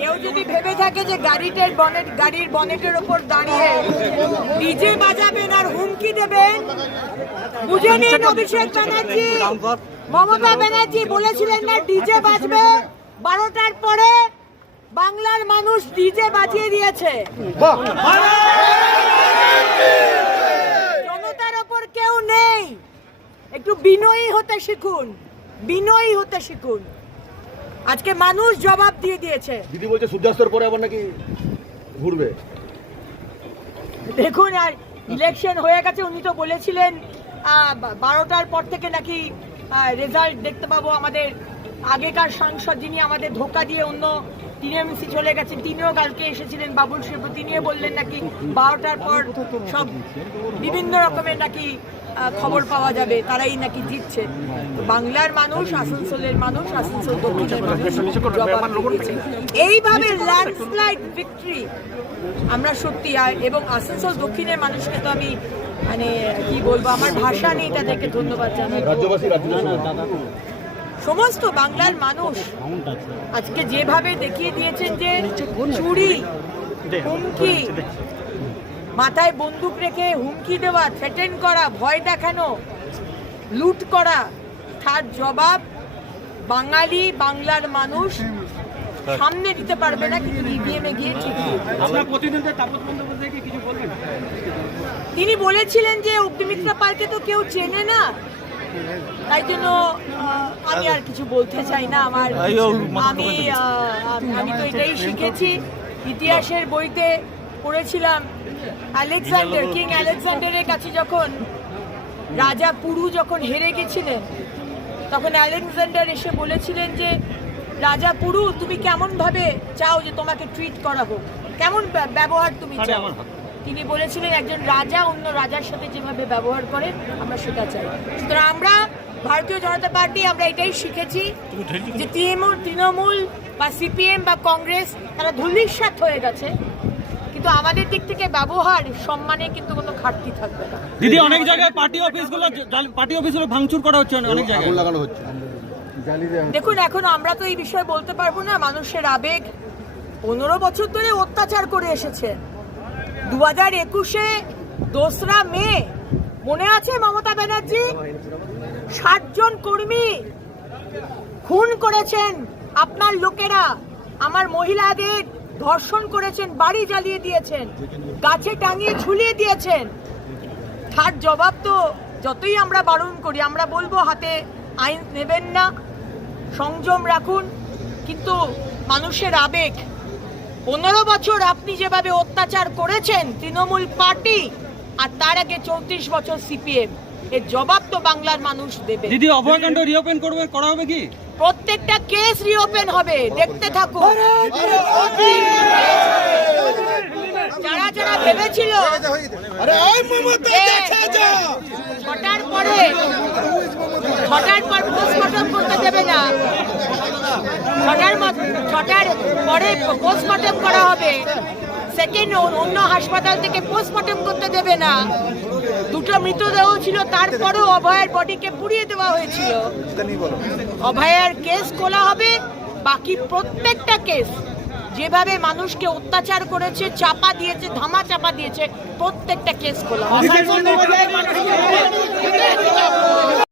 কেউ যদি ভেবে থাকে যে গাড়ির বনেটের ওপর দাঁড়িয়ে ডিজে বাজাবেন আর হুমকি দেবেন, বুঝে নিন অভিষেক ব্যানার্জি, মমতা ব্যানার্জি বলেছিলেন না ডিজে বাজবে, 12টার পরে বাংলার মানুষ ডিজে বাজিয়ে দিয়েছে। জনতার ওপর কেউ নেই, একটু বিনয়ী হতে শিখুন, বিনয়ী হতে শিখুন। আজকে মানুষ জবাব দিয়ে দিয়েছে। দিদি বলছে সূর্যাস্তের পরে আবার নাকি ঘুরবে। দেখুন, আর ইলেকশন হয়ে গেছে, উনি তো বলেছিলেন 12টার পর থেকে নাকি রেজাল্ট দেখতে পাবো। আমাদের আগেকার সাংসদ যিনি আমাদের ধোকা দিয়ে অন্য টিএমসি চলে গেছেন, তিনিও কালকে এসেছিলেন, বাবুল শিল্প, তিনিও বললেন নাকি 12টার পর সব বিভিন্ন রকমের নাকি খবর পাওয়া যাবে, তারাই নাকি জিতছে। বাংলার মানুষ, আসানসোলের মানুষ, আসানসোল দক্ষিণের মানুষ এইভাবে ল্যান্ডস্লাইড ভিক্টরি আমরা সত্যি, এবং আসানসোল দক্ষিণের মানুষকে তো আমি মানে কি বলবো, আমার ভাষা নেই তাদেরকে ধন্যবাদ জানাই। সমস্ত বাংলার মানুষ আজকে যেভাবে দেখিয়ে দিয়েছেন যে চুরি, হুমকি, মাথায় বন্দুক রেখে হুমকি দেওয়া, থ্রেটেন করা, ভয় দেখানো, লুট করা, তার জবাব বাঙালি, বাংলার মানুষ সামনে দিতে পারবে না, কিন্তু ইভিএমে গিয়ে ঠিক। তিনি বলেছিলেন যে অগ্নিমিত্রা পালকে তো কেউ চেনে না, তাই জন্য আমি আর কিছু বলতে চাই না। আমি তো এটাই শিখেছি, ইতিহাসের বইতে পড়েছিলাম, আলেকজান্ডার, কিং আলেকজান্ডারের কাছে যখন রাজা পুরু যখন হেরে গেছিলেন, তখন আলেকজান্ডার এসে বলেছিলেন যে রাজা পুরু, তুমি কেমন ভাবে চাও যে তোমাকে ট্রিট করা হোক, কেমন ব্যবহার তুমি চাও? তিনি বলেছিলেন একজন রাজা অন্য রাজার সাথে যেভাবে ব্যবহার করে আমরা সেটা চাই। সুতরাং আমরা ভারতীয় জনতা পার্টি আমরা এটাই শিখেছি যে তৃণমূল বা সিপিএম বা কংগ্রেস তারা ধূলিসাৎ হয়ে গেছে, কিন্তু আমাদের দিক থেকে ব্যবহার সম্মানে কিন্তু কোনো ঘাটতি থাকবে না। দিদি, অনেক জায়গায় পার্টি অফিসগুলো ভাঙচুর করা হচ্ছে, অনেক জায়গায় লাগানো হচ্ছে। দেখুন, এখন আমরা তো এই বিষয়ে বলতে পারবো না, মানুষের আবেগ। 15 বছর ধরে অত্যাচার করে এসেছে। 2021-এ 2রা মে মনে আছে মমতা ব্যানার্জি 60 জন কর্মী খুন করেছেন আপনার লোকেরা, আমার মহিলাদের ধর্ষণ করেছেন, বাড়ি জ্বালিয়ে দিয়েছেন, গাছে টাঙিয়ে ঝুলিয়ে দিয়েছেন। তার জবাব তো যতই আমরা বারণ করি, আমরা বলবো হাতে আইন নেবেন না, সংযম রাখুন, কিন্তু মানুষের আবেগ। 15 বছর আপনি যেভাবে অত্যাচার করেছেন তৃণমূল পার্টি, আর তার আগে 34 বছর সিপিএম, এর জবাব তো বাংলার মানুষ দেবে। দিদি, অভয়কাণ্ড রিওপেন করা হবে কি? প্রত্যেকটা কেস রিওপেন হবে, দেখতে থাকুন। যারা যারা ভেবেছিল 6টার পর পোস্টমর্টম করতে দেবে না, 6টার পরে পোস্টমর্টম করা হবে, সেকেন্ড অন্য হাসপাতাল থেকে পোস্টমর্টম করতে দেবে না, 2টো মৃতদেহ ছিল, তারপরেও অভয়ের বডিকে পুড়িয়ে দেওয়া হয়েছিল। অভয়ের কেস খোলা হবে, বাকি প্রত্যেকটা কেস যেভাবে মানুষকে অত্যাচার করেছে, চাপা দিয়েছে, ধামা চাপা দিয়েছে, প্রত্যেকটা কেস খোলা হবে।